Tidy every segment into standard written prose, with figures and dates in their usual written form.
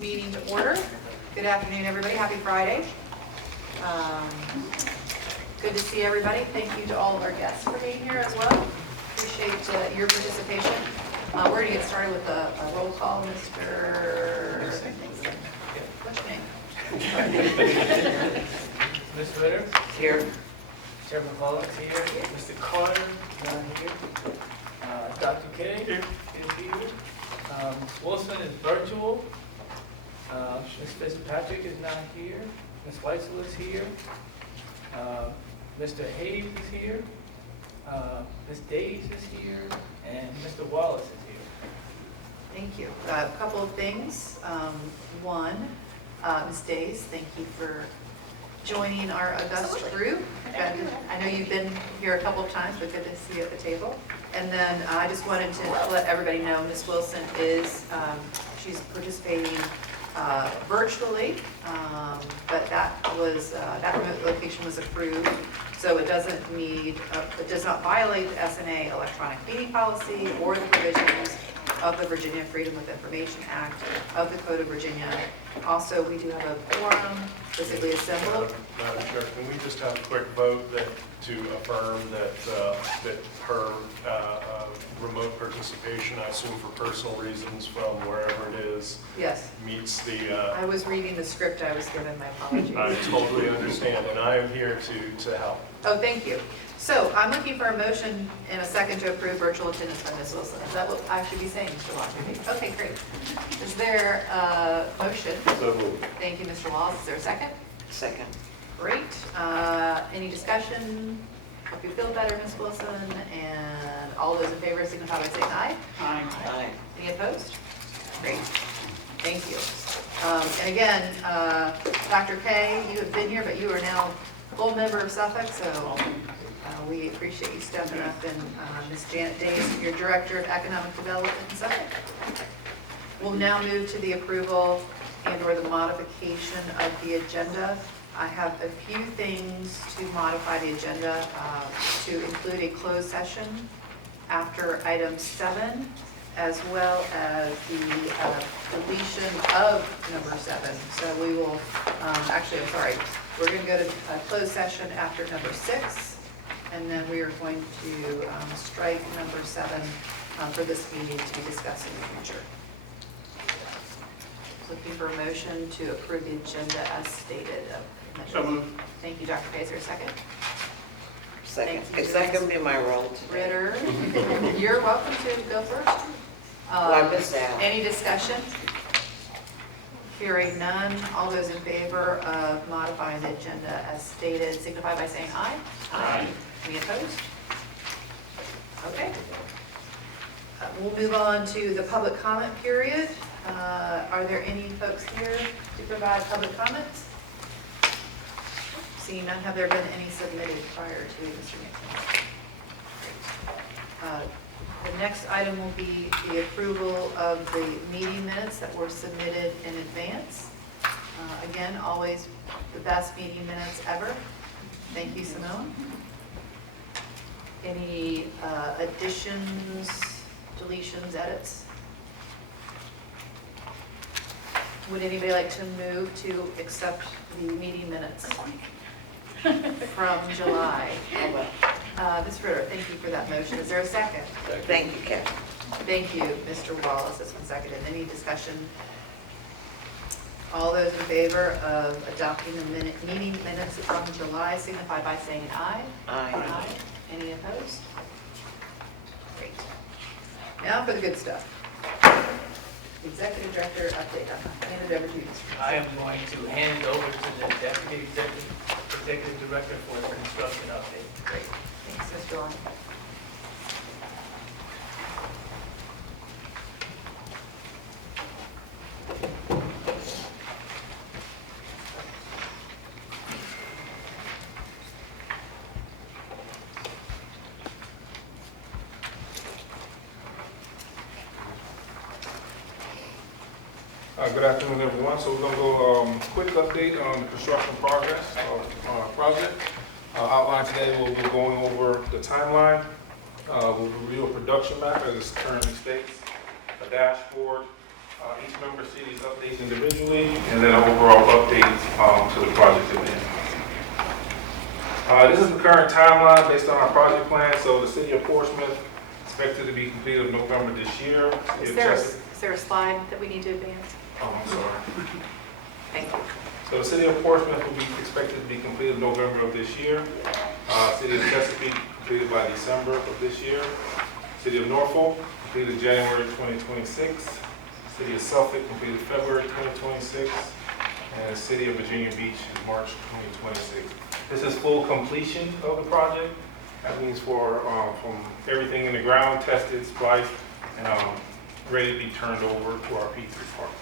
Meeting to order. Good afternoon, everybody. Happy Friday. Good to see everybody. Thank you to all of our guests for being here as well. Appreciate your participation. We're going to get started with a roll call. Mr. What's your name? Ms. Ritter? Here. Chairman Mullins here. Mr. Carter, not here. Dr. King is here. Ms. Wilson is virtual. Ms. Fitzpatrick is not here. Ms. Weitzel is here. Mr. Hayes is here. Ms. Days is here. And Mr. Wallace is here. Thank you. A couple of things. One, Ms. Days, thank you for joining our august group. I know you've been here a couple of times, but good to see you at the table. And then I just wanted to let everybody know Ms. Wilson is, she's participating virtually, but that remote location was approved, so it doesn't need, it does not violate the SNA electronic meeting policy or the provisions of the Virginia Freedom of Information Act of the Code of Virginia. Also, we do have a quorum physically assembled. Madam Chair, can we just have a quick vote to affirm that her remote participation, I assume for personal reasons from wherever it is, Yes. meets the... I was reading the script I was given, my apologies. I totally understand, and I am here to help. Oh, thank you. So I'm looking for a motion and a second to approve virtual attendance by Ms. Wilson. Is that what I should be saying, Mr. Wallace? Okay, great. Is there a motion? So moved. Thank you, Mr. Wallace. Is there a second? Second. Great. Any discussion? Hope you feel better, Ms. Wilson. And all those in favor signify by saying aye. Aye. Any opposed? Great. Thank you. And again, Dr. Kay, you have been here, but you are now a full member of Suffolk, so we appreciate you stepping up. And Ms. Janet Days, your Director of Economic Development in Suffolk. We'll now move to the approval and/or the modification of the agenda. I have a few things to modify the agenda to include a closed session after item 7, as well as the deletion of number 7. So we will, actually, I'm sorry, we're going to go to a closed session after number 6, and then we are going to strike number 7 for this meeting to be discussed in the future. Looking for a motion to approve the agenda as stated. So moved. Thank you, Dr. Kay. Is there a second? Second. Thank you, Is that going to be my role today? Ritter, you're welcome to go first. Well, I missed out. Any discussion? Hearing none. All those in favor of modifying the agenda as stated signify by saying aye. Aye. Any opposed? Okay. We'll move on to the public comment period. Are there any folks here to provide public comments? Seeing none, have there been any submitted prior to Mr. Nixon? The next item will be the approval of the meeting minutes that were submitted in advance. Again, always the best meeting minutes ever. Thank you, Simone. Any additions, deletions, edits? Would anybody like to move to accept the meeting minutes from July? Ms. Ritter, thank you for that motion. Is there a second? Thank you, Kevin. Thank you, Mr. Wallace. That's been seconded. Any discussion? All those in favor of adopting the meeting minutes from July signify by saying aye. Aye. Any opposed? Great. Now for the good stuff. Executive Director update. I'll hand it over to you, Mr. I am going to hand it over to the Deputy Executive Director for the construction update. Great. Thanks, Mr. Long. Good afternoon, everyone. So we're going to go quick update on the construction progress of our project. Outline today, we'll be going over the timeline. We'll review a production map as it currently states, a dashboard, Each member city's updates individually, and then an overall update to the project at hand. This is the current timeline based on our project plan. So the city of Portsmouth expected to be completed in November this year. Is there a slide that we need to advance? Oh, I'm sorry. Thank you. So the city of Portsmouth will be expected to be completed in November of this year. City of Chesapeake completed by December of this year. City of Norfolk completed January 2026. City of Suffolk completed February 2026. And the city of Virginia Beach in March 2026. This is full completion of the project. That means for from everything in the ground, tested, spliced, and ready to be turned over to our P3 partner.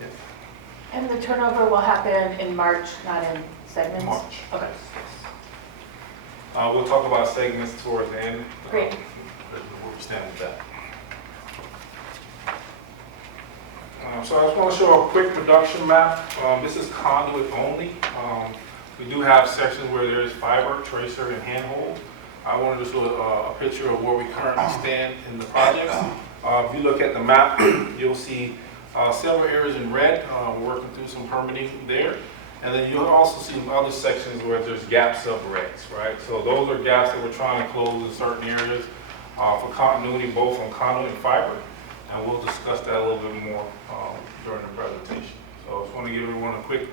Yes. And the turnover will happen in March, not in segments? March. Okay. We'll talk about segments towards the end. Great. Where we stand with that. So I just want to show a quick production map. This is conduit only. We do have sections where there is fiber, tracer, and handhold. I wanted to show a picture of where we currently stand in the project. If you look at the map, you'll see several areas in red. We're working through some permitting there. And then you'll also see other sections where there's gaps of reds, right? So those are gaps that we're trying to close in certain areas for continuity, both on conduit and fiber. And we'll discuss that a little bit more during the presentation. So I just want to give everyone a quick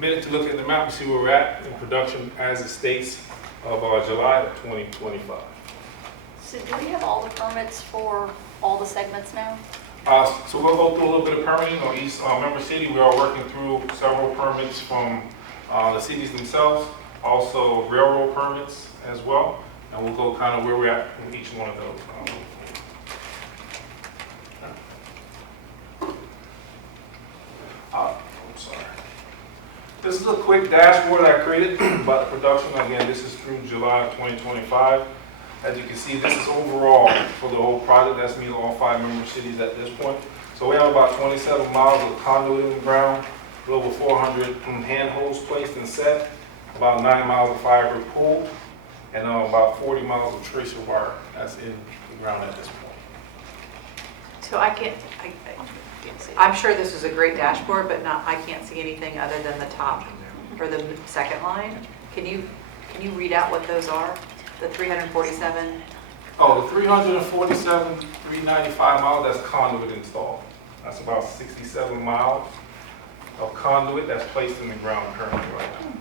minute to look at the map and see where we're at in production as it states of July of 2025. So do we have all the permits for all the segments now? So we'll go through a little bit of permitting on each member city. We are working through several permits from the cities themselves, also railroad permits as well. And we'll go kind of where we're at in each one of those. I'm sorry. This is a quick dashboard I created about the production. Again, this is through July of 2025. As you can see, this is overall for the whole project. That's meeting all 5 member cities at this point. So we have about 27 miles of conduit in the ground, a little over 400 handholds placed and set, about 9 miles of fiber pulled, and about 40 miles of tracer wire that's in the ground at this point. So I'm sure this is a great dashboard, but I can't see anything other than the top or the second line. Can you read out what those are? The 347? Oh, the 347, 395 miles, that's conduit installed. That's about 67 miles of conduit that's placed in the ground currently right now.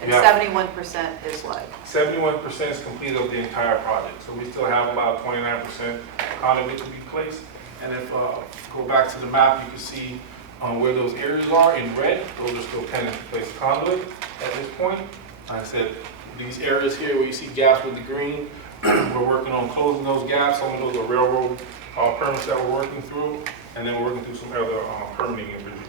And Yeah. 71% is what? 71% is complete of the entire project. So we still have about 29% conduit to be placed. And if go back to the map, you can see where those areas are in red. Those are still pending to place conduit at this point. Like I said, these areas here where you see gaps with the green, we're working on closing those gaps. Some of those are railroad permits that we're working through. And then we're working through some other permitting in Virginia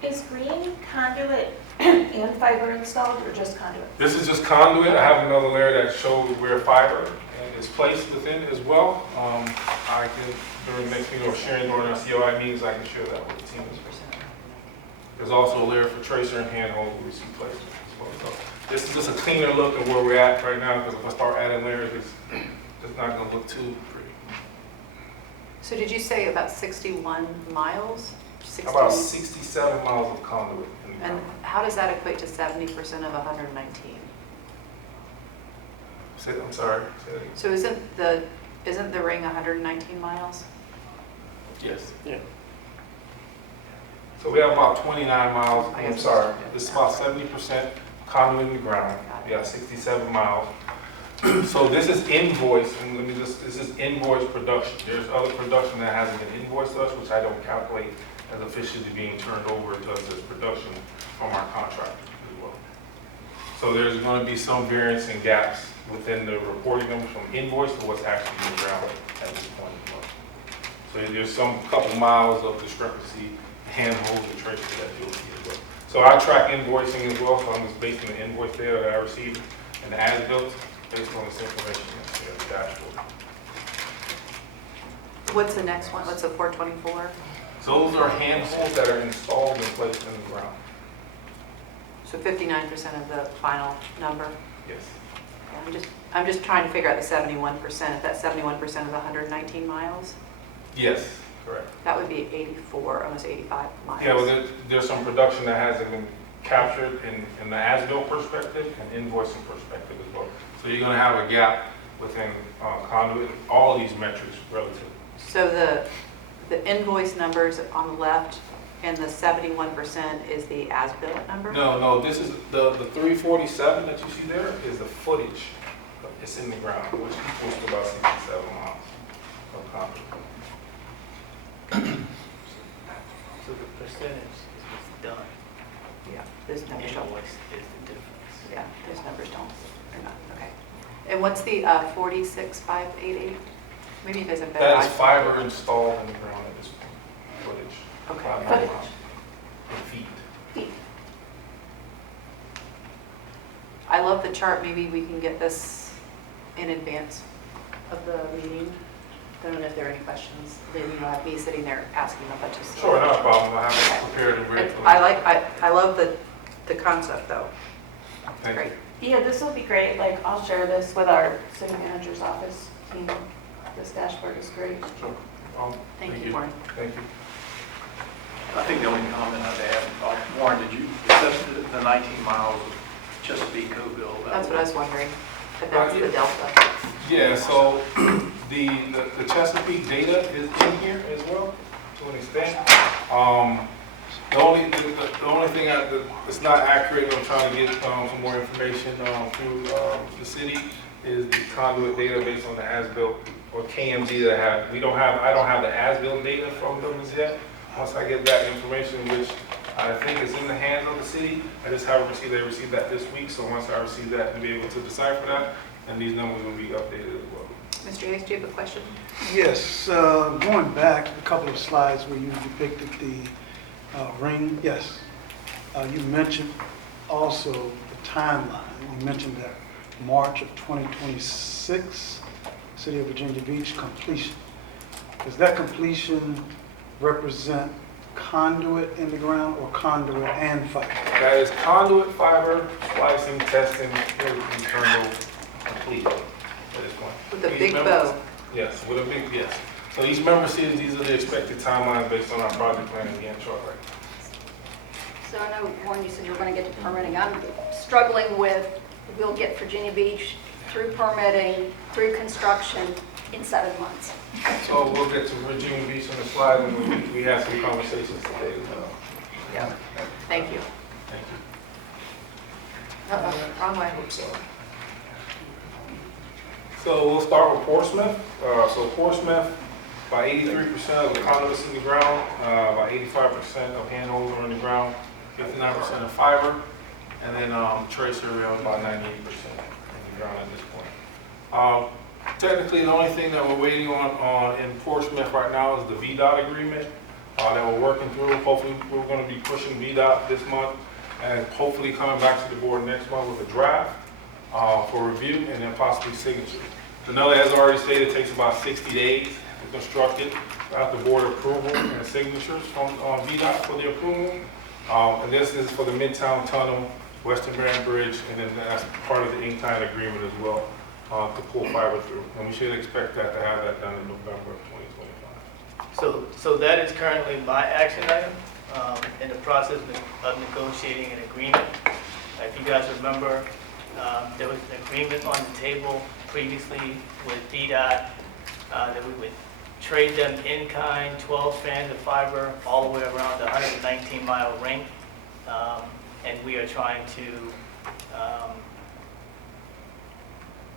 Beach. Is green conduit and fiber installed or just conduit? This is just conduit. I have another layer that shows where fiber is placed within it as well. I can, during the next meeting or sharing during our COI meetings, I can share that with the team as well. There's also a layer for tracer and handhold where we see placement as well. So this is just a cleaner look at where we're at right now, because if I start adding layers, it's not going to look too pretty. So did you say about 61 miles? 60? About 67 miles of conduit. And how does that equate to 70% of 119? I'm sorry. So isn't the ring 119 miles? Yes. Yeah. So we have about 29 miles. I I'm guess- sorry. This is about 70% conduit in the ground. We got 67 miles. So this is invoice, and this is invoice production. There's other production that hasn't been invoiced to us, which I don't calculate as officially being turned over to us as production from our contractor as well. So there's going to be some variance and gaps within the reporting numbers from invoice to what's actually in the ground at this point as well. So there's some couple miles of discrepancy, handholds and traces that you'll see as well. So I track invoicing as well, so I'm just basing the invoice data that I received and the as-built based on this information that's here in the dashboard. What's the next one? What's the 424? So those are handholds that are installed and placed in the ground. So 59% of the final number? Yes. I'm just trying to figure out the 71%. If that 71% is 119 miles, Yes, correct. that would be 84, almost 85 miles. Yeah, well, there's some production that hasn't been captured in the as-built perspective and invoicing perspective as well. So you're gonna have a gap within conduit, all of these metrics relative. So the invoice numbers on the left and the 71% is the as-built number? No, this is the 347 that you see there is the footage. It's in the ground, which equals to about 67 miles of conduit. So the percentage is done. Yeah, those numbers don't. Invoice is the difference. Yeah, those numbers don't, they're not, okay. And what's the 46,588? Maybe you guys have better That eyes. is fiber installed in the ground at this point, footage. Okay. About 9 Footage. miles. In feet. I love the chart, maybe we can get this in advance of the meeting. I don't know if there are any questions, then you'll have me sitting there asking a bunch of stuff. Sure, not a problem. I have it prepared and ready. I love the concept though. Thank you. Great. Yeah, this will be great. Like, I'll share this with our city manager's office team. This dashboard is great. Sure. Thank you, Warren. Thank you. I think the only comment I'd add, Warren, did you accept the 19 miles of Chesapeake co-bill? That's what I was wondering, if that's the delta. Yeah, so the Chesapeake data is in here as well, to an extent. The only thing that's not accurate, I'm trying to get some more information through the city, is the conduit data based on the as-built or KMD that I have. I don't have the as-built data from them as yet. Once I get that information, which I think is in the hands of the city, I just haven't received, they received that this week, so once I receive that and be able to decipher that, then these numbers will be updated as well. Mr. Hayes, do you have a question? Yes, going back a couple of slides where you depicted the ring, yes. You mentioned also the timeline. You mentioned that March of 2026, City of Virginia Beach completion. Does that completion represent conduit in the ground or conduit and fiber? That is conduit, fiber, splicing, testing, everything turned over completely at this point. With a These big members- bow. Yes, with a big, yes. So each member cities, these are the expected timelines based on our project plan and Gantt chart right now. So I know, Warren, you said you were going to get to permitting. I'm struggling with, we'll get Virginia Beach through permitting, through construction in 7 months. So we'll get to Virginia Beach on the slide, and we had some conversations today as well. Yeah. Thank you. Thank you. Wrong way. So we'll start with Portsmouth. So Portsmouth, about 83% of the conduits in the ground, about 85% of handholds are in the ground, 59% of fiber, and then tracer around about 98% in the ground at this point. Technically, the only thing that we're waiting on in Portsmouth right now is the VDOT agreement that we're working through. Hopefully, we're going to be pushing VDOT this month and hopefully coming back to the board next month with a draft for review and then possibly signature. Vanilla has already stated it takes about 60 days to construct it after board approval and signatures from VDOT for the approval. And this is for the Midtown Tunnel, Western Grand Bridge, and then that's part of the in-kind agreement as well to pull fiber through. And we should expect that to have that done in November of 2025. So that is currently my action item in the process of negotiating an agreement. If you guys remember, there was an agreement on the table previously with VDOT that we would trade them in kind, 12 strands of fiber all the way around the 119-mile ring. And we are trying to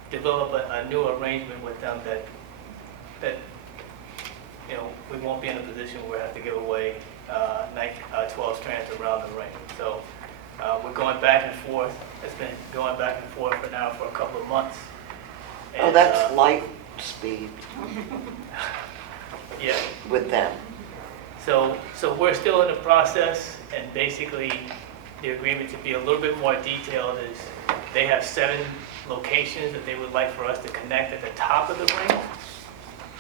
develop a new arrangement with them that we won't be in a position where we have to give away 12 strands around the ring. So we're going back and forth. It's been going back and forth for a couple of months. Oh, And, that's light speed yeah. with them. So we're still in the process, and basically the agreement to be a little bit more detailed is they have 7 locations that they would like for us to connect at the top of the ring,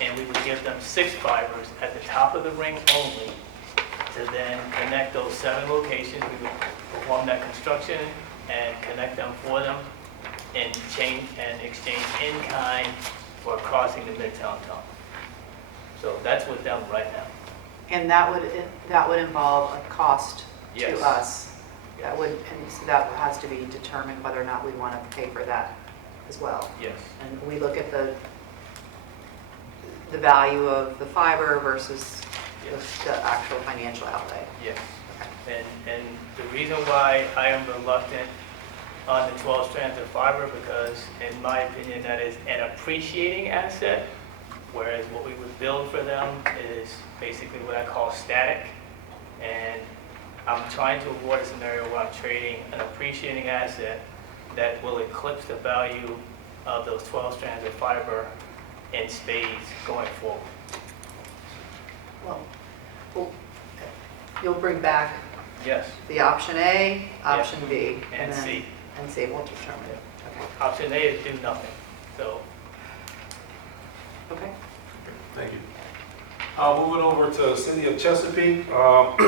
and we would give them 6 fibers at the top of the ring only to then connect those 7 locations. We would perform that construction and connect them for them, and exchange in kind for crossing the Midtown Tunnel. So that's with them right now. And that would involve a cost to Yes. us. And so that has to be determined whether or not we want to pay for that as well. Yes. And we look at the value of the fiber versus the actual financial outlay. Yes. And the reason why I am reluctant on the 12 strands of fiber, because in my opinion, that is an appreciating asset, whereas what we would build for them is basically what I call static. And I'm trying to avoid a scenario where I'm trading an appreciating asset that will eclipse the value of those 12 strands of fiber in spades going forward. Well, you'll bring back Yes. the option A, option B. And then- C. And C, we'll determine it. Okay. Option A is do nothing. So Okay. Thank you. Moving over to the city of Chesapeake,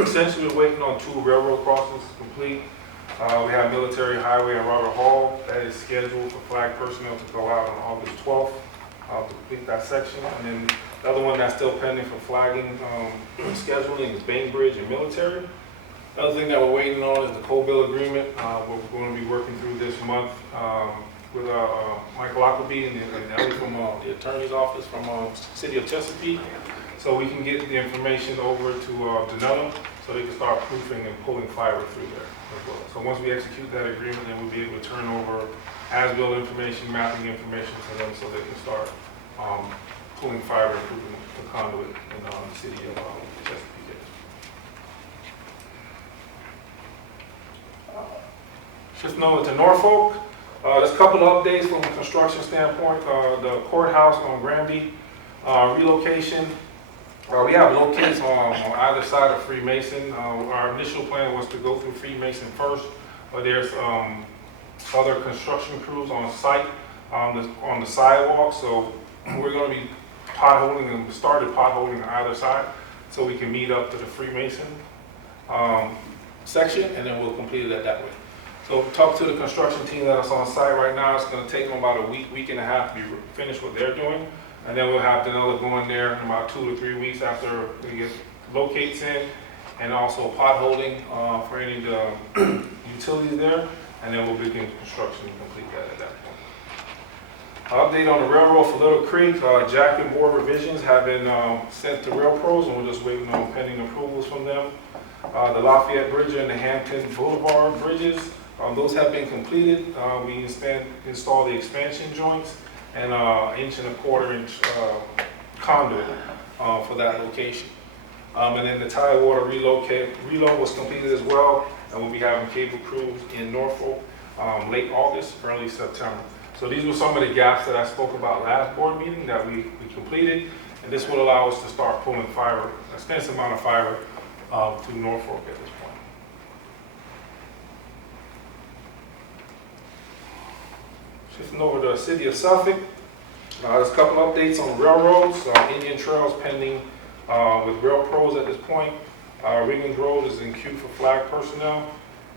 essentially we're waiting on 2 railroad crossings to complete. We have Military Highway and Robert Hall that is scheduled for flag personnel to go out on August 12th to complete that section. And then the other one that's still pending for flagging scheduling is Bainbridge and Military. The other thing that we're waiting on is the co-bill agreement. We're going to be working through this month with Michael Lockerbie and Ellie from the attorney's office from city of Chesapeake. So we can get the information over to Danella so they can start proofing and pulling fiber through there as well. So once we execute that agreement, then we'll be able to turn over as-built information, mapping information to them so they can start pulling fiber and proving the conduit in the city of Chesapeake. Shifting over to Norfolk, there's a couple of updates from a construction standpoint. The courthouse on Granby relocation. We have locates on either side of Freemason. Our initial plan was to go through Freemason first, but there's other construction crews on site on the sidewalk, so we're going to be potholing and started potholing on either side so we can meet up to the Freemason section, and then we'll complete it that way. So talk to the construction team that's on site right now. It's going to take them about a week and a half to be finished what they're doing. And then we'll have Danella going there in about 2 to 3 weeks after we get locates in, and also potholing for any of the utilities there. And then we'll begin construction and complete that at that point. Update on the railroad for Little Creek. Jack and board revisions have been sent to Rail Pros, and we're just waiting on pending approvals from them. The Lafayette Bridge and the Hampton Boulevard bridges, those have been completed. We installed the expansion joints and 1.25 inch conduit for that location. And then the Tidewater reload was completed as well, and we'll be having cable crews in Norfolk late August, early September. So these were some of the gaps that I spoke about last board meeting that we completed, and this will allow us to start pulling fiber, an extensive amount of fiber through Norfolk at this point. Shifting over to the city of Suffolk, there's a couple updates on railroads. Indian Trail's pending with Rail Pros at this point. Riggins Road is in queue for flag personnel.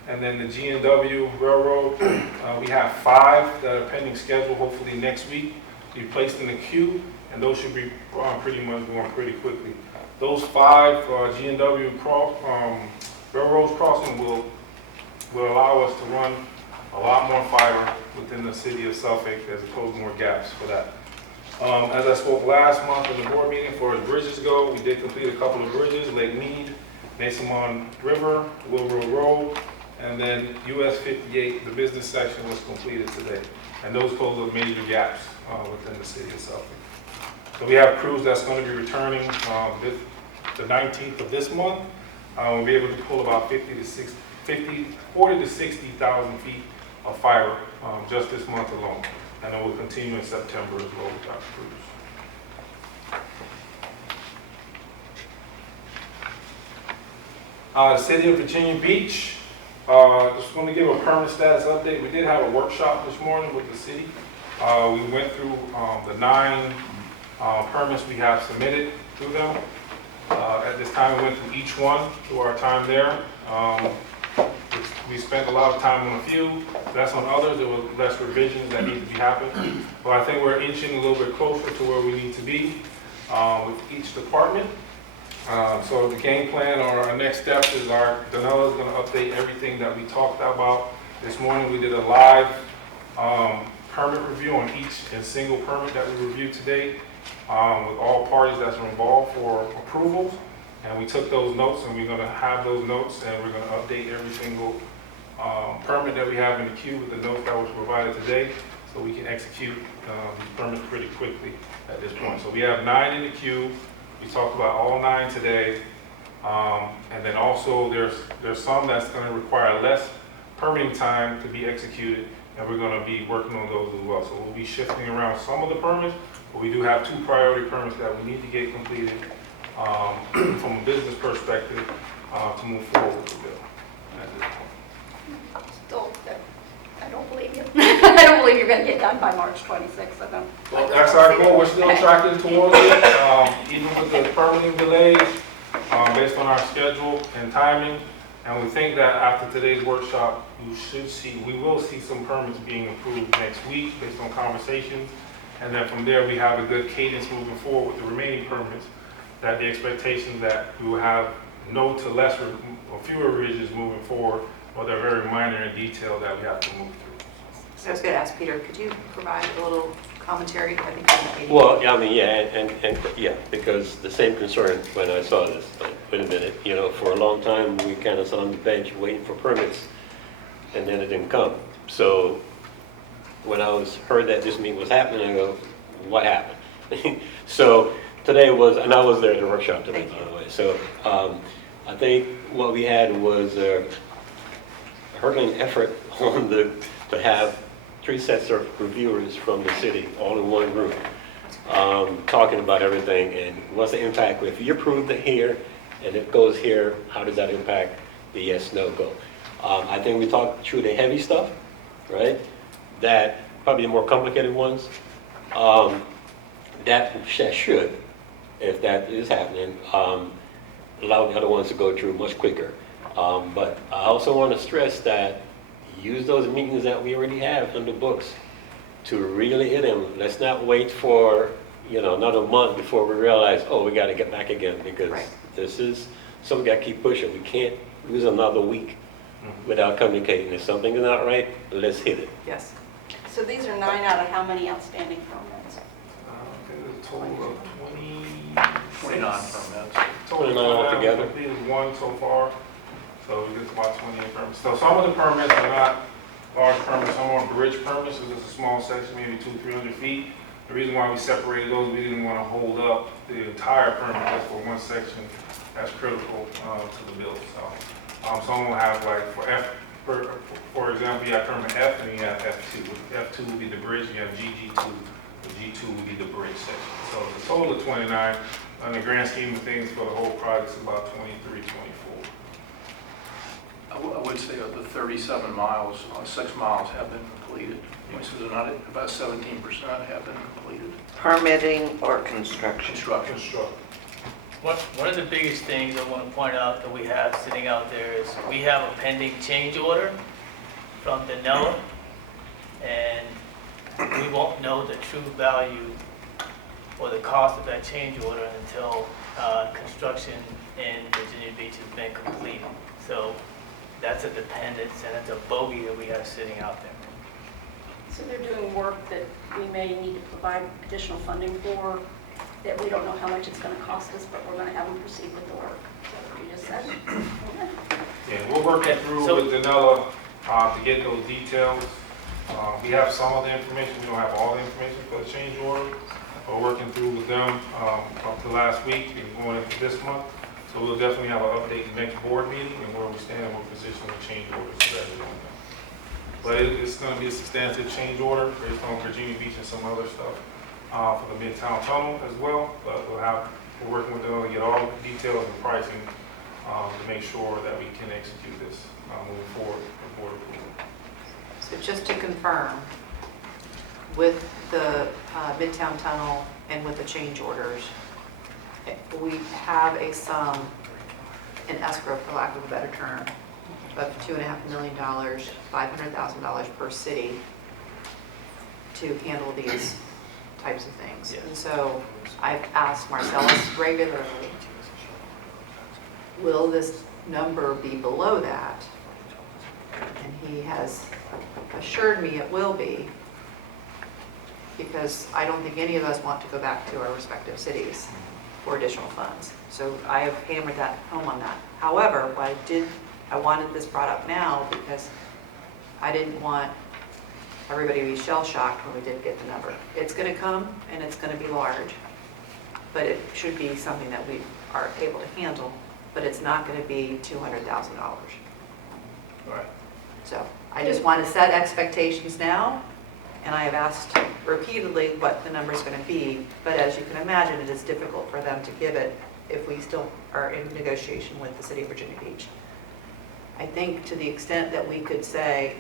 And then the G&W Railroad, we have 5 that are pending schedule, hopefully next week, to be placed in the queue, and those should be pretty much going pretty quickly. Those 5 G&W railroads crossing will allow us to run a lot more fiber within the city of Suffolk as opposed to more gaps for that. As I spoke last month in the board meeting, for as bridges go, we did complete a couple of bridges, Lake Mead, Mason River, Wilbur Road, and then US 58, the business section was completed today. And those close the major gaps within the city of Suffolk. So we have crews that's going to be returning the 19th of this month. We'll be able to pull about 40 to 60,000 feet of fiber just this month alone. And then we'll continue in September as well with our crews. The city of Virginia Beach, just want to give a permit status update. We did have a workshop this morning with the city. We went through the 9 permits we have submitted to them. At this time, we went through each one through our time there. We We spent a lot of time on a few, less on others. There were less revisions that need to be happened. But I think we're inching a little bit closer to where we need to be with each department. So the game plan or our next step is Danella is going to update everything that we talked about. This morning we did a live permit review on each and single permit that we reviewed today with all parties that are involved for approvals. And we took those notes and we're going to have those notes and we're going to update every single permit that we have in the queue with the notes that was provided today so we can execute these permits pretty quickly at this point. So we have 9 in the queue. We talked about all 9 today. And then also there's some that's going to require less permitting time to be executed, and we're going to be working on those as well. So we'll be shifting around some of the permits, but we do have 2 priority permits that we need to get completed from a business perspective to move forward with the bill at this point. Still, I don't believe you. I don't believe you're going to get done by March 26th. I don't. Well, that's our goal. We're still tracking towards it, even with the permitting delays, based on our schedule and timing. And we think that after today's workshop, we will see some permits being approved next week based on conversations. And then from there, we have a good cadence moving forward with the remaining permits, that the expectation that we will have no to less or fewer revisions moving forward, but they're very minor in detail that we have to move through. So I was going to ask Peter, could you provide a little commentary? I think you're in the Well, yeah, I mean, yeah, and yeah, because the same concern when I saw this, like, wait a minute, you know, for a long time, we kind of sat on the bench waiting for permits, and then it didn't come. So when I heard that this meeting was happening, I go, what happened? So today was, and I was there at the workshop today, by the way. So I think what we had was a hurtling effort on to have 3 sets of reviewers from the city all in one group, talking about everything and what's the impact. If you approve it here and it goes here, how does that impact the yes, no go? I think we talked through the heavy stuff, right? That probably the more complicated ones, that should, if that is happening, allow the other ones to go through much quicker. But I also want to stress that use those meetings that we already have in the books to really hit them. Let's not wait for, you know, another month before we realize, oh, we got to get back again, because this is, so we got to keep pushing. We can't lose another week without communicating. If something is not right, let's hit it. Yes. So these are 9 out of how many outstanding permits? A total of 29 permits. Total 29 altogether. Completed 1 so far. So we get to about 28 permits. So some of the permits are not large permits, some are bridge permits, so it's a small section, maybe 200-300 feet. The reason why we separated those, we didn't want to hold up the entire permit just for one section that's critical to the bill. So some will have, like, for example, you have permit F and you have F2. F2 will be the bridge, you have GG2. The G2 will be the bridge section. So it's a total of 29. On the grand scheme of things for the whole project, it's about 23, 24. I would say of the 37 miles, 6 miles have been completed. So not about 17% have been completed. Permitting or construction? Construction. One of the biggest things I want to point out that we have sitting out there is we have a pending change order from Danella, and we won't know the true value or the cost of that change order until construction in Virginia Beach has been completed. So that's a dependence and it's a bogey that we have sitting out there. So they're doing work that we may need to provide additional funding for, that we don't know how much it's going to cost us, but we're going to have them proceed with the work. Is that what you just said? Yeah, we're working through with Danella to get those details. We have some of the information, we don't have all the information for the change order. We're working through with them up to last week and going into this month. So we'll definitely have an update next board meeting and where we stand and what position with change orders so that everyone knows. But it's going to be a substantive change order based on Virginia Beach and some other stuff for the Midtown Tunnel as well. But we're working with them to get all the details and pricing to make sure that we can execute this moving forward with board approval. So just to confirm, with the Midtown Tunnel and with the change orders, we have a sum in escrow, for lack of a better term, of $2.5 million, $500,000 per city to handle these types of things. Yes. And so I've asked Marcellus regularly, will this number be below that? And he has assured me it will be, because I don't think any of us want to go back to our respective cities for additional funds. So I have hammered that home on that. However, what I wanted this brought up now because I didn't want everybody to be shell-shocked when we did get the number. It's going to come and it's going to be large, but it should be something that we are able to handle, but it's not going to be $200,000. Right. So I just want to set expectations now, and I have asked repeatedly what the number is going to be, but as you can imagine, it is difficult for them to give it if we still are in negotiation with the city of Virginia Beach. I think to the extent that we could say,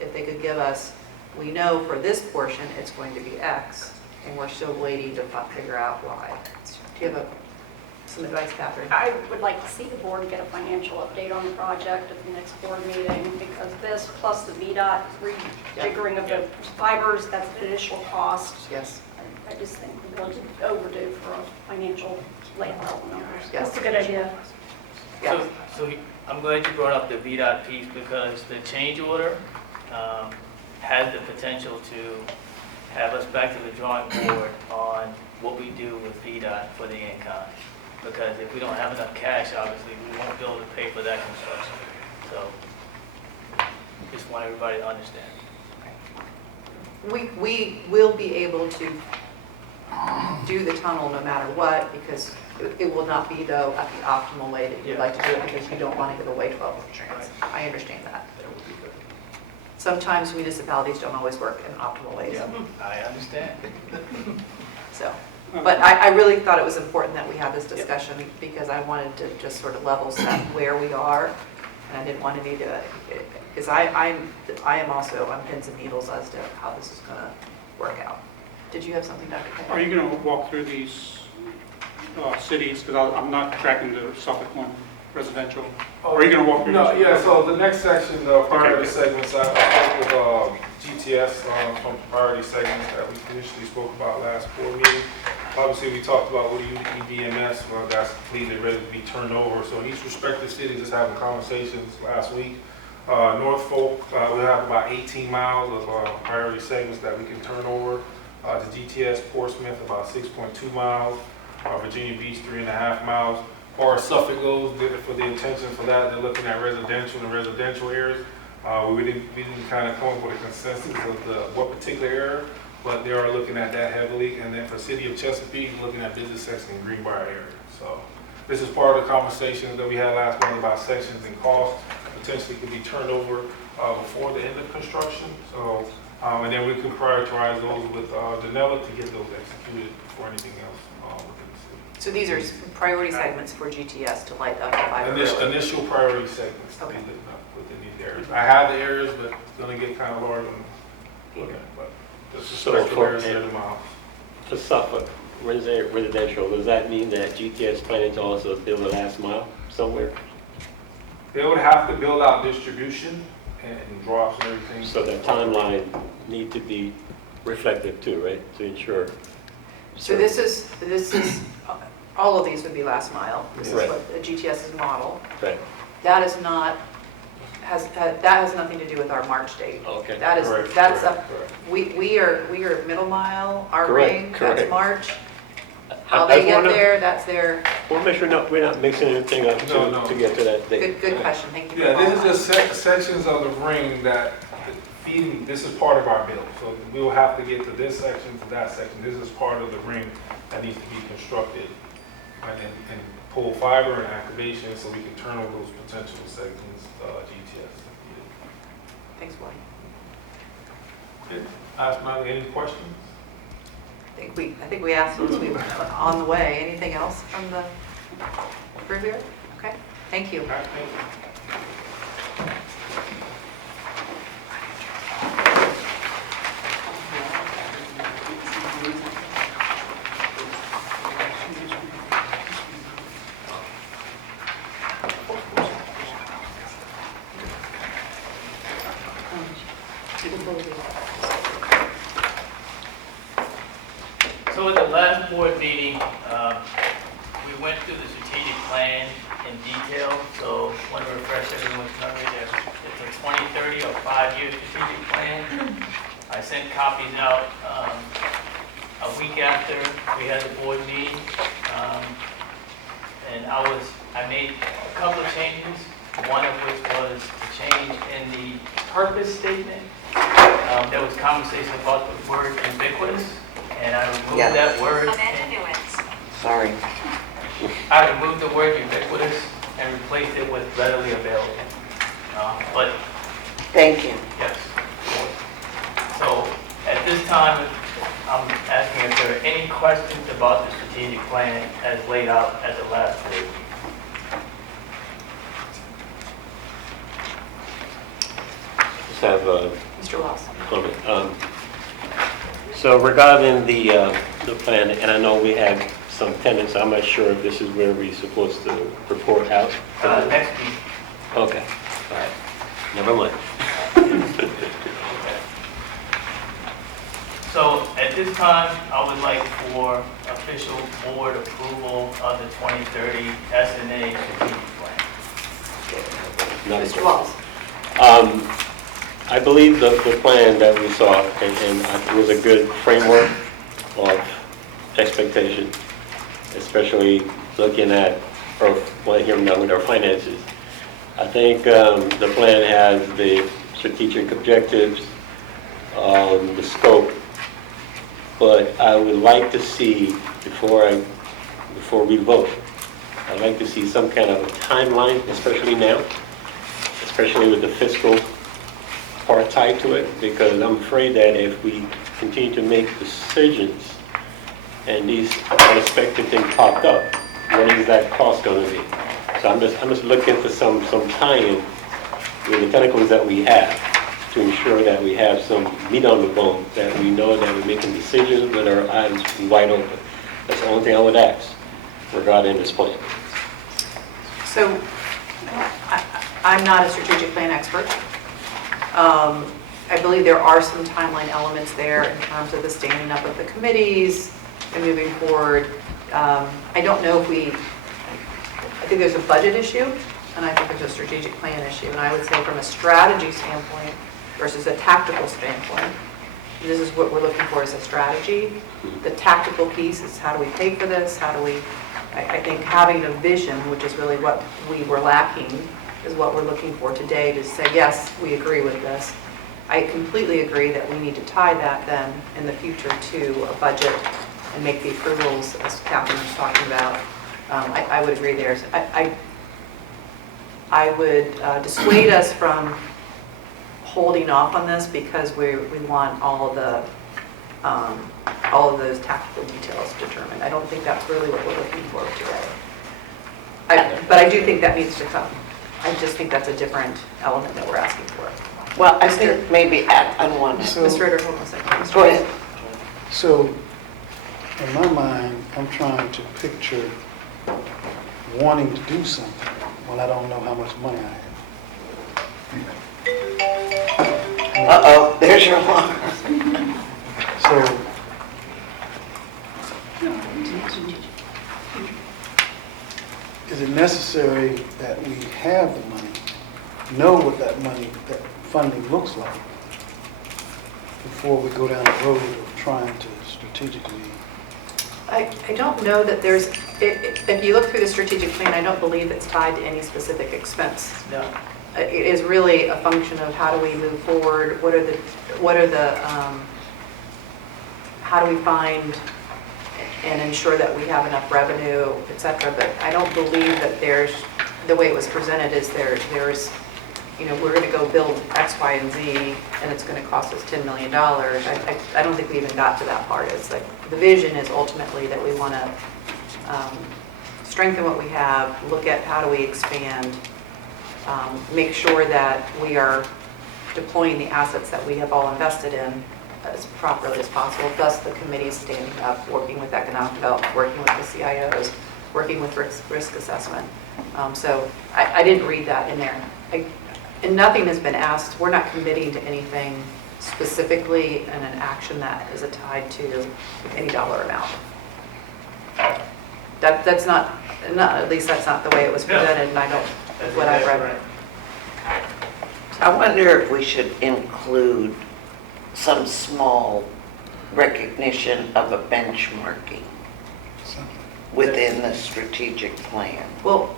if they could give us, we know for this portion it's going to be X, and we're still waiting to figure out why. Do you have some advice, Catherine? I would like to see the board get a financial update on the project at the next board meeting, because this plus the VDOT rejiggering of the fibers, that's an additional cost. Yes. I just think we're really overdue for a financial layout numbers. Yes. That's a good idea. Yeah. So I'm glad you brought up the VDOT piece, because the change order has the potential to have us back to the drawing board on what we do with VDOT for the in-kind. Because if we don't have enough cash, obviously, we won't be able to pay for that construction. So just want everybody to understand. We will be able to do the tunnel no matter what, because it will not be, though, at the optimal way that you'd like to do it, because you don't want to give away 12 trains. I understand that. Sometimes municipalities don't always work in optimal ways. Yeah, I understand. So, but I really thought it was important that we have this discussion, because I wanted to just sort of level set where we are, and I didn't want to need to, because I am also on pins and needles as to how this is going to work out. Did you have something, Dr. Kay? Are you going to walk through these cities? Because I'm not tracking the Suffolk one residential. Or are you going to walk through No, these? yeah, so the next section, the priority Okay. segments, I spoke with GTS from priority segments that we initially spoke about last board meeting. Obviously, we talked about what do you EVMS, well, that's completed, ready to be turned over. So in each respective city, just having conversations last week. Norfolk, we have about 18 miles of priority segments that we can turn over. To GTS Portsmouth, about 6.2 miles. Virginia Beach, 3.5 miles. As far as Suffolk goes, for the intention for that, they're looking at residential and residential areas. We didn't kind of come up with a consensus of what particular area, but they are looking at that heavily. And then for City of Chesapeake, looking at business section in Greenbrier area. So this is part of the conversation that we had last month about sections and costs, potentially could be turned over before the end of construction. So, and then we can prioritize those with Danella to get those executed before anything else within the city. So these are priority segments for GTS to light up the fiber. Initial priority segments to be Okay. lit up within these areas. I have the areas, but it's gonna get kind of large and looking at, but this is So special for- areas here in the mile. For Suffolk, residential, does that mean that GTS planning to also build a last mile somewhere? They would have to build out distribution and drops and everything. So that timeline need to be reflective too, right, to ensure. So this is, all of these would be last mile. This is Right. what the GTS's model. Right, That is not, that has nothing to do with our March date. okay. That is, Correct, that's correct, up, correct. we are middle mile, our Correct, ring, that's correct. March. I- How I they get wanna- there, that's their, We'll make sure we're not mixing anything up No. to get to that date. good question, thank you. for Yeah, this is following. just sections of the ring that feeding, this is part of our bill. So we will have to get to this section, to that section. This is part of the ring that needs to be constructed and pull fiber and activation so we can turn over those potential segments, GTS. Thanks, Wayne. Good. Ask Molly, any questions? I think we asked those, we were on the way. Anything else from the group here? Okay, thank you. All right, thank you. So at the last board meeting, we went through the strategic plan in detail. So I want to refresh everyone's memory there. It's a 2030 or 5-year strategic plan. I sent copies out a week after we had the board meeting. And I made a couple of changes, one of which was a change in the purpose statement. There was conversation about the word ubiquitous, and I removed Yeah. that word. Sorry. I removed the word ubiquitous and replaced it with readily available. But Thank you. yes. So at this time, I'm asking if there are any questions about the strategic plan as laid out at the last meeting. Just have a Mr. Walls. comment. So regarding the plan, and I know we have some tenants, I'm not sure if this is where we're supposed to report out. Next week. Okay, all right, never mind. So at this time, I would like for official board approval of the 2030 SNA strategic plan. Not- Mr. Walls. I believe the plan that we saw, and it was a good framework of expectation, especially looking at, or here now with our finances. I think the plan has the strategic objectives, the scope, but I would like to see, before we vote, I'd like to see some kind of a timeline, especially now, especially with the fiscal part tied to it, because I'm afraid that if we continue to make decisions and these unexpected things popped up, what is that cost going to be? So I'm just looking for some tie-in with the technicals that we have to ensure that we have some meat on the bone, that we know that we're making decisions with our eyes wide open. That's the only thing I would ask regarding this plan. So I'm not a strategic plan expert. I believe there are some timeline elements there in terms of the standing up of the committees and moving forward. I don't know if I think there's a budget issue, and I think there's a strategic plan issue. And I would say from a strategy standpoint versus a tactical standpoint, this is what we're looking for, is a strategy. The tactical piece is how do we pay for this? How do we, I think having a vision, which is really what we were lacking, is what we're looking for today, to say, yes, we agree with this. I completely agree that we need to tie that then in the future to a budget and make the approvals, as Catherine was talking about. I would agree there. I would dissuade us from holding off on this because we want all of those tactical details determined. I don't think that's really what we're looking for today. But I do think that needs to come. I just think that's a different element that we're asking for. Well, I think maybe add on one. Ms. Ritter, hold on a second. Mr. Go ahead. So, in my mind, I'm trying to picture wanting to do something when I don't know how much money I have. Uh-oh, there's your alarm. So, is it necessary that we have the money, know what that money, that funding looks like, before we go down the road of trying to strategically? I don't know that there's, if you look through the strategic plan, I don't believe it's tied to any specific expense. No. It is really a function of how do we move forward, what are the, how do we find and ensure that we have enough revenue, et cetera. But I don't believe that there's, the way it was presented is there's, you know, we're going to go build X, Y, and Z, and it's going to cost us $10 million. I don't think we even got to that part. It's like the vision is ultimately that we want to strengthen what we have, look at how do we expand, make sure that we are deploying the assets that we have all invested in as properly as possible, thus the committees standing up, working with economic development, working with the CIOs, working with risk assessment. So I didn't read that in there. And nothing has been asked. We're not committing to anything specifically in an action that is tied to any dollar amount. That's not, at least that's not the way it was presented, and I don't, That's what I've exactly read. right. I wonder if we should include some small recognition of a benchmarking within the strategic plan. Well,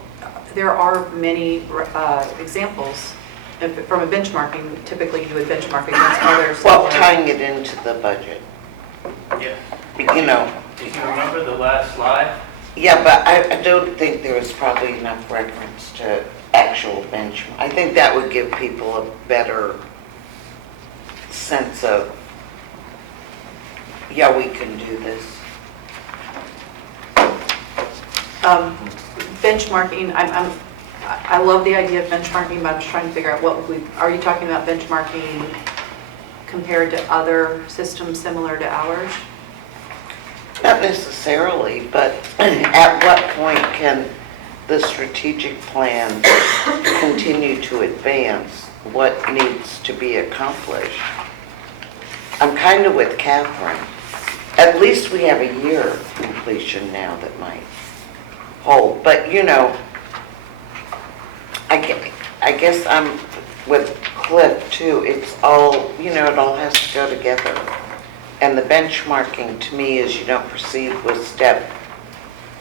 there are many examples. From a benchmarking, typically you would benchmark against others. Well, tying it into the budget, Yeah. you know. If you remember the last slide, Yeah, but I don't think there was probably enough reference to actual benchmark. I think that would give people a better sense of, yeah, we can do this. Benchmarking, I love the idea of benchmarking, but I'm just trying to figure out are you talking about benchmarking compared to other systems similar to ours? Not necessarily, but at what point can the strategic plan continue to advance what needs to be accomplished? I'm kind of with Catherine. At least we have a year of completion now that might hold. But, you know, I guess I'm with Cliff too. It's all, you know, it all has to go together. And the benchmarking to me is you don't proceed with step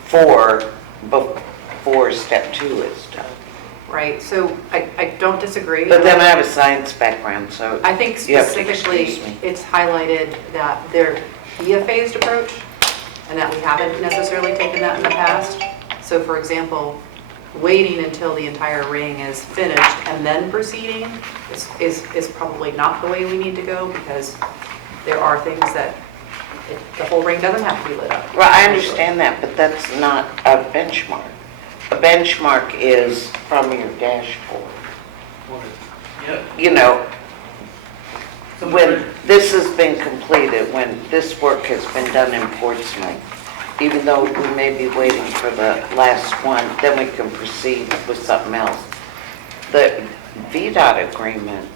4 before step 2 is done. Right, so I don't disagree. But then I have a science background, so I think you have to specifically excuse me. it's highlighted that there be a phased approach and that we haven't necessarily taken that in the past. So for example, waiting until the entire ring is finished and then proceeding is probably not the way we need to go, because there are things that the whole ring doesn't have to be lit up. Well, I understand that, but that's not a benchmark. A benchmark is from your dashboard. yeah. You know, when this has been completed, when this work has been done in Portsmouth, even though we may be waiting for the last one, then we can proceed with something else. The VDOT agreement,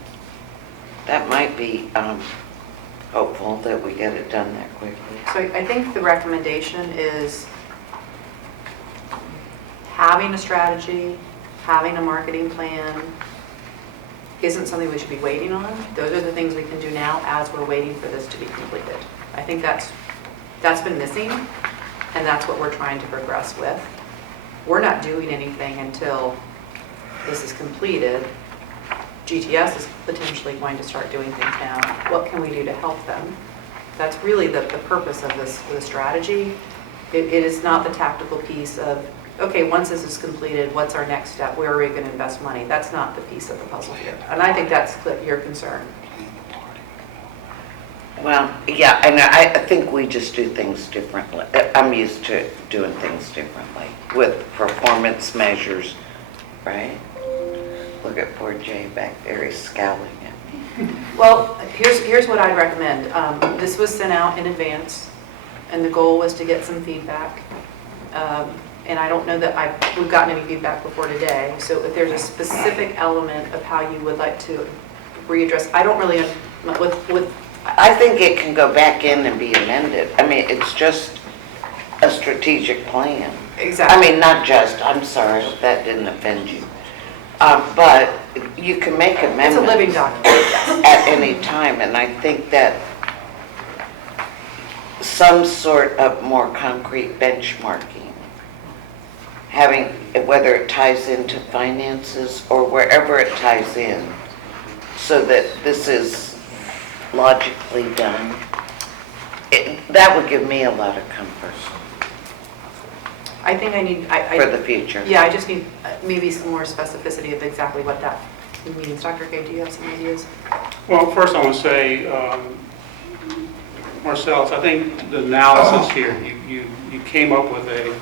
that might be hopeful that we get it done that quickly. So I think the recommendation is having a strategy, having a marketing plan isn't something we should be waiting on. Those are the things we can do now as we're waiting for this to be completed. I think that's been missing, and that's what we're trying to progress with. We're not doing anything until this is completed. GTS is potentially going to start doing things now. What can we do to help them? That's really the purpose of the strategy. It is not the tactical piece of, okay, once this is completed, what's our next step? Where are we going to invest money? That's not the piece of the puzzle here. And I think that's your concern. Well, yeah, and I think we just do things differently. I'm used to doing things differently with performance measures, right? Look at poor Jay back there, he's scowling at me. Well, here's what I'd recommend. This was sent out in advance, and the goal was to get some feedback. And I don't know that we've gotten any feedback before today. So if there's a specific element of how you would like to readdress, I don't really, I think it can go back in and be amended. I mean, it's just a strategic plan. exactly. I mean, not just, I'm sorry, that didn't offend you. But you can make amendments. It's a living document, yes. At any time, and I think that some sort of more concrete benchmarking, having, whether it ties into finances or wherever it ties in, so that this is logically done, that would give me a lot of comfort I think I need, for the future. yeah, I just need maybe some more specificity of exactly what that means. Dr. K, do you have some ideas? Well, first I want to say, Marcellus, I think the analysis here, you came up with a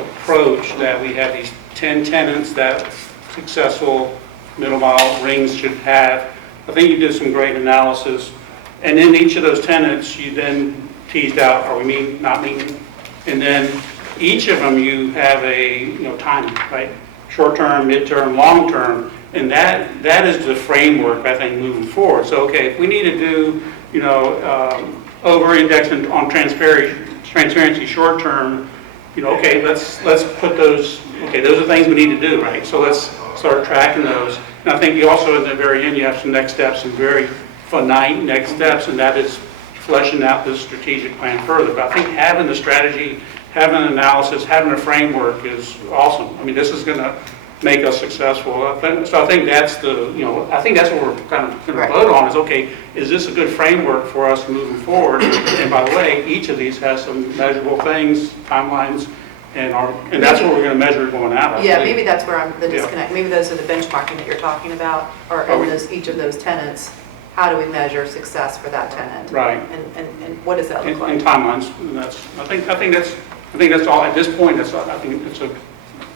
approach that we have these 10 tenets that successful middle mile rings should have. I think you did some great analysis. And in each of those tenets, you then teased out, are we not meeting? And then each of them, you have a, time, right? short-term, midterm, long-term, and that is the framework, I think, moving forward. So, okay, if we need to do, over-indexing on transparency short-term, okay, let's put those, okay, those are things we need to do, right? So let's start tracking those. And I think you also, at the very end, you have some next steps, some very finite next steps, and that is fleshing out this strategic plan further. But I think having the strategy, having an analysis, having a framework is awesome. I mean, this is going to make us successful. So I think that's I think that's what we're kind of going to vote on is, okay, is this a good framework for us moving forward? And by the way, each of these has some measurable things, timelines, and that's what we're going to measure going out. Yeah, maybe that's where I'm the disconnect. Maybe those are the benchmarking that you're talking about, or in each of those tenants. How do we measure success for that tenant? Right. And what does that look like? And timelines. And I think that's all at this point. I think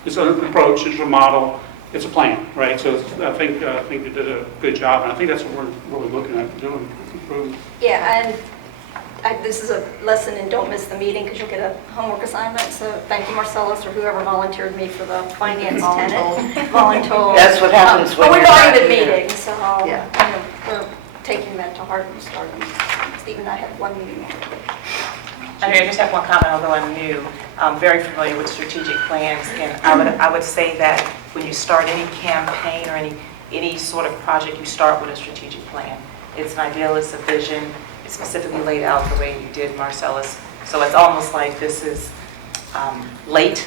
it's an approach, it's a model, it's a plan, right? So I think you did a good job, and I think that's what we're really looking at doing, improving. Yeah, and this is a lesson in don't miss the meeting because you'll get a homework assignment. So thank you, Marcellus, or whoever volunteered me for the finance tenant. Voluntold. That's what happens when but you're we've already not been here. meeting, so we're taking that to heart and starting. Steve and I had one meeting. I mean, I just have one comment, although I'm new. I'm very familiar with strategic plans, and I would say that when you start any campaign or any sort of project, you start with a strategic plan. It's an ideal, it's a vision, it's specifically laid out the way you did, Marcellus. So it's almost like this is late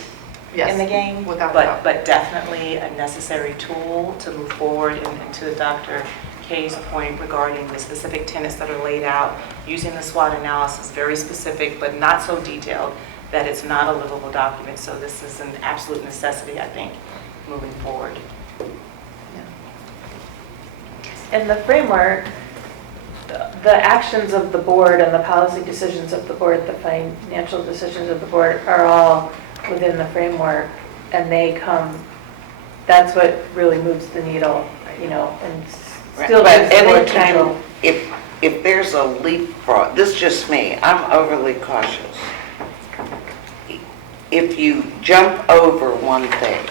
in the game, but definitely a necessary tool to move forward. And to Dr. Kay's point regarding the specific tenants that are laid out, using the SWOT analysis, very specific but not so detailed that it's not a livable document. So this is an absolute necessity, I think, moving forward. In the framework, the actions of the board and the policy decisions of the board, the financial decisions of the board are all within the framework, and that's what really moves the needle, and still But gives the board anytime, control. if there's a leapfrog, this is just me, I'm overly cautious. If you jump over one thing,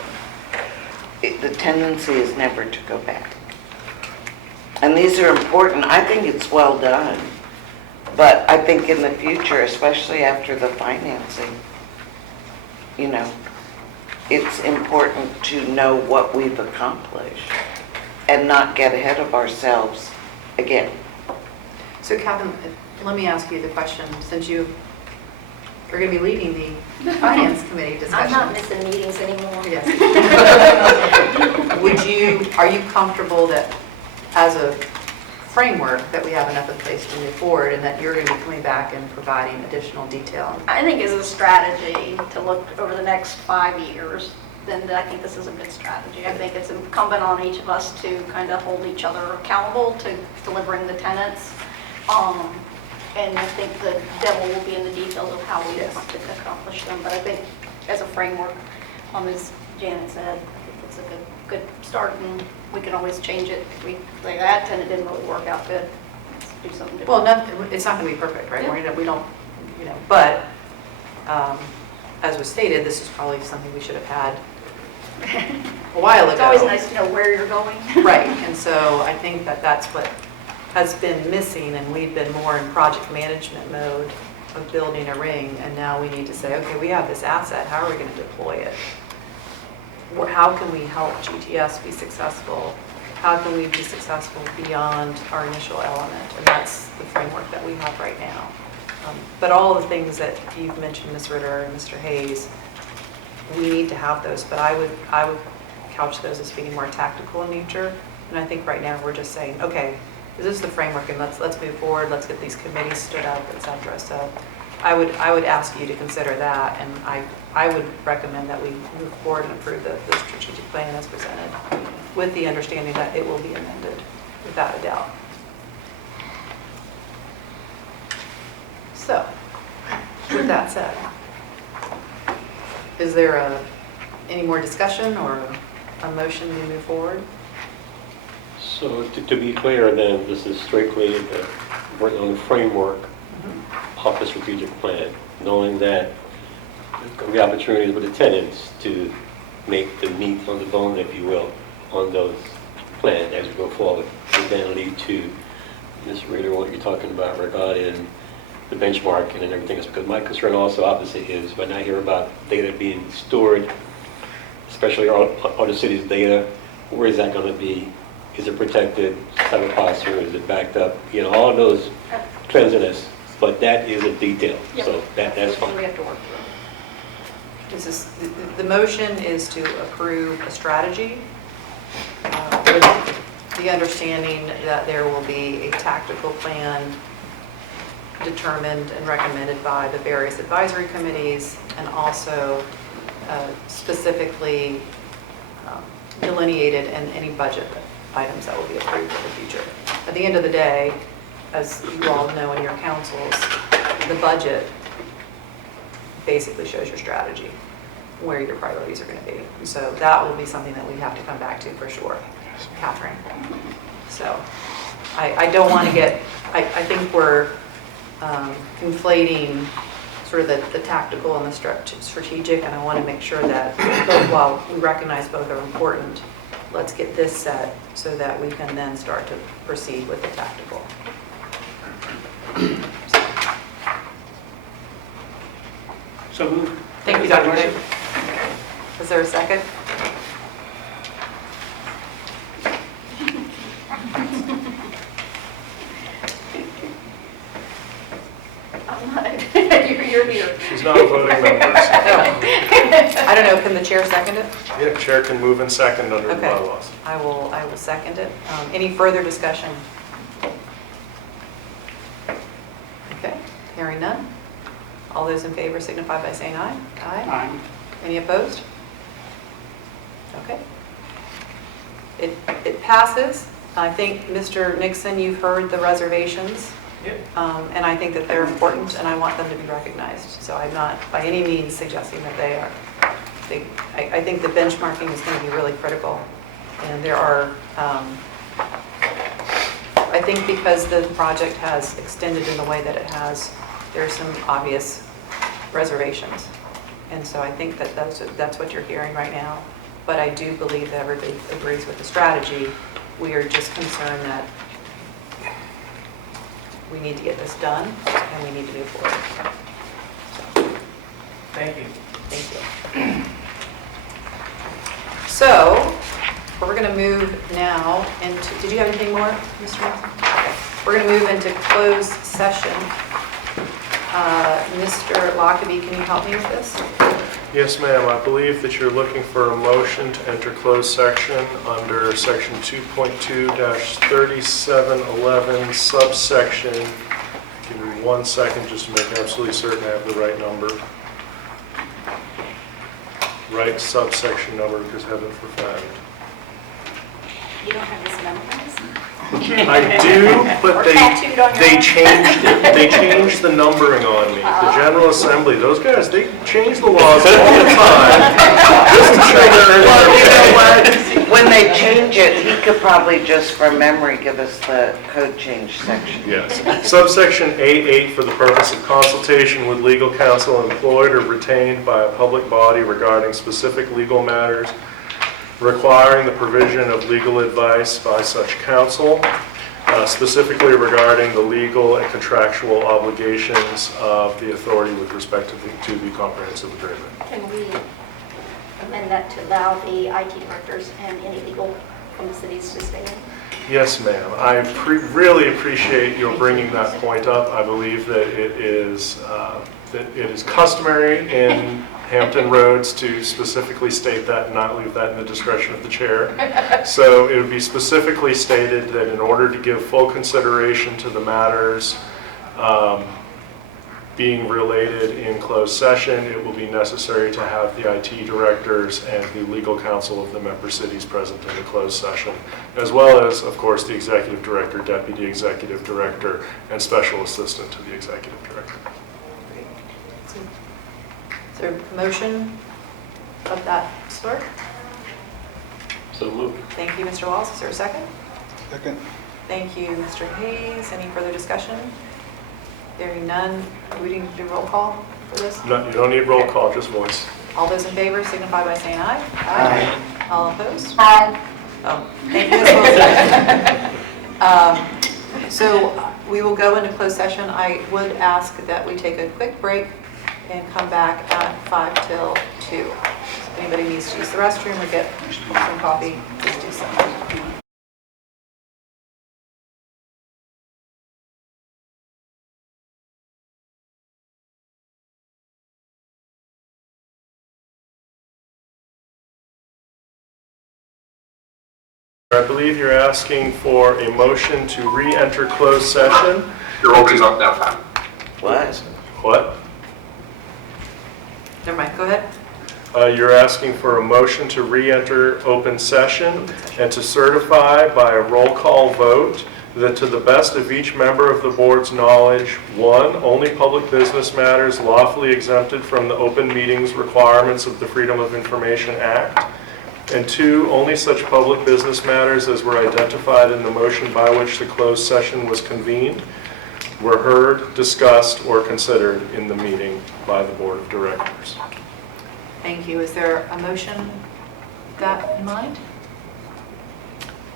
the tendency is never to go back. And these are important. I think it's well done. But I think in the future, especially after the financing, it's important to know what we've accomplished and not get ahead of ourselves again. So Catherine, let me ask you the question, since you are going to be leading the Finance Committee discussion. I'm not missing meetings anymore. Yes. Are you comfortable that as a framework that we have enough in place to move forward and that you're going to be coming back and providing additional detail? I think as a strategy to look over the next 5 years, then I think this is a good strategy. I think it's incumbent on each of us to kind of hold each other accountable to delivering the tenants. And I think the devil will be in the details of how we want to accomplish them. But I think as a framework, as Janet said, I think it's a good start, and we can always change it. If we say that tenant didn't really work out good, let's do something different. Well, it's not going to be perfect, right? Yeah. We don't, but as was stated, this is probably something we should have had a while ago. It's always nice to know where you're going. Right, and so I think that that's what has been missing, and we've been more in project management mode of building a ring, and now we need to say, okay, we have this asset, how are we going to deploy it? How can we help GTS be successful? How can we be successful beyond our initial element? And that's the framework that we have right now. But all the things that you've mentioned, Ms. Ritter and Mr. Hayes, we need to have those, but I would couch those as being more tactical in nature. And I think right now we're just saying, okay, this is the framework, and let's move forward. Let's get these committees stood up, et cetera. So I would ask you to consider that, and I would recommend that we move forward and approve the strategic plan as presented, with the understanding that it will be amended, without a doubt. So, with that said, is there any more discussion or a motion to move forward? So to be clear then, this is strictly working on the framework of the strategic plan, knowing that there could be opportunities with the tenants to make the meat on the bone, if you will, on those plans as we go forward. And then lead to, Ms. Reader, what you're talking about regarding the benchmarking and everything else. Because my concern also opposite is when I hear about data being stored, especially all the city's data, where is that going to be? Is it protected? Cyber posture? Is it backed up? You know, all those trends in this. But that is a detail, so that's fine. We have to work through. This is, the motion is to approve a strategy with the understanding that there will be a tactical plan determined and recommended by the various advisory committees, and also specifically delineated in any budget items that will be approved in the future. At the end of the day, as you all know in your councils, the budget basically shows your strategy, where your priorities are going to be. And so that will be something that we have to come back to for sure, Catherine. So I don't want to get, I think we're conflating sort of the tactical and the strategic, and I want to make sure that both, while we recognize both are important, let's get this set so that we can then start to proceed with the tactical. So moved. Thank you, Dr. Day. Is there a second? I'm not, you're here. She's not a voting member. I don't know, can the chair second it? Yeah, chair can move in second under the Okay. bylaws. I will second it. Any further discussion? Okay, hearing none. All those in favor signify by saying aye. Aye. Aye. Any opposed? Okay. It passes. I think, Mr. Nixon, you've heard the reservations, Yep. and I think that they're important, and I want them to be recognized. So I'm not by any means suggesting that they are. I think the benchmarking is going to be really critical, and there are, I think because the project has extended in the way that it has, there's some obvious reservations. And so I think that that's what you're hearing right now. But I do believe that everybody agrees with the strategy. We are just concerned that we need to get this done and we need to move forward. So, Thank you. thank you. So we're going to move now into, did you have anything more, Mr. Wilson? Okay. We're going to move into closed session. Mr. Lockaby, can you help me with this? Yes, ma'am. I believe that you're looking for a motion to enter closed section under section 2.2-3711 subsection. Give me 1 second just to make absolutely certain I have the right number. Right subsection number, because heaven forfend. You don't have this memorized? I do, but Or tattooed on your arm? they changed the numbering on me. The General Assembly, those guys, they change the laws all the time. Just to show Well, you know that. what? When they change it, he could probably just from memory give us the code change section. Yes. Subsection A8 for the purpose of consultation with legal counsel employed or retained by a public body regarding specific legal matters, requiring the provision of legal advice by such counsel, specifically regarding the legal and contractual obligations of the authority with respect to the comprehensive agreement. Can we amend that to allow the IT directors and any legal from the cities to stay in? Yes, ma'am. I really appreciate your bringing that point up. I believe that it is customary in Hampton Roads to specifically state that and not leave that in the discretion of the chair. So it would be specifically stated that in order to give full consideration to the matters being related in closed session, it will be necessary to have the IT directors and the legal counsel of the member cities present in the closed session, as well as, of course, the executive director, deputy executive director, and special assistant to the executive director. Is there a motion of that sort? So moved. Thank you, Mr. Walls. Is there a second? Second. Thank you, Mr. Hayes. Any further discussion? Hearing none. Do we need to do roll call for this? No, you don't need roll call, just voice. All those in favor signify by saying aye. Aye. All opposed? Aye. Oh, thank you. So we will go into closed session. I would ask that we take a quick break and come back at 5 till 2. If anybody needs to use the restroom or get some coffee, please do so. I believe you're asking for a motion to re-enter closed session. Your opening's up now, Pat. What? What? Never mind, go ahead. You're asking for a motion to re-enter open session and to certify by a roll call vote that to the best of each member of the board's knowledge, 1, only public business matters lawfully exempted from the open meetings requirements of the Freedom of Information Act, and 2, only such public business matters as were identified in the motion by which the closed session was convened were heard, discussed, or considered in the meeting by the board of directors. Thank you. Is there a motion with that in mind?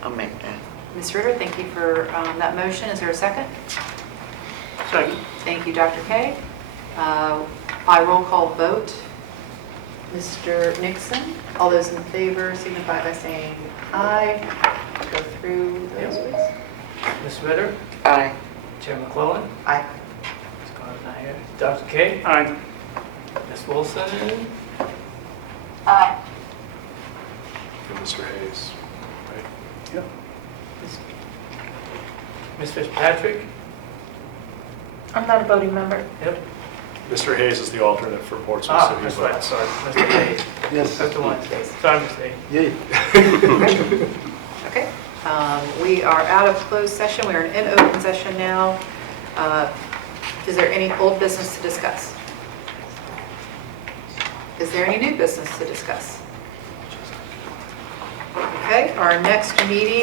I'll make that. Ms. Ritter, thank you for that motion. Is there a second? Second. Thank you, Dr. Kay. By roll call vote, Mr. Nixon, all those in favor signify by saying aye. Go through those, please. Ms. Ritter, Aye. Chair McClellan, Aye. Ms. Carter's not here. Dr. K, Aye. Ms. Wilson, Aye. And Mr. Hayes. Right? Ms. Fitzpatrick. I'm not a voting member. Yep. Mr. Hayes is the alternate for Portsmouth City. That's right, sorry, Mr. Hayes. Yes. That's the one. Sorry, Mr. Hayes. Yeah. Okay. We are out of closed session. We are in open session now. Is there any old business to discuss? Is there any new business to discuss? Okay, our next meeting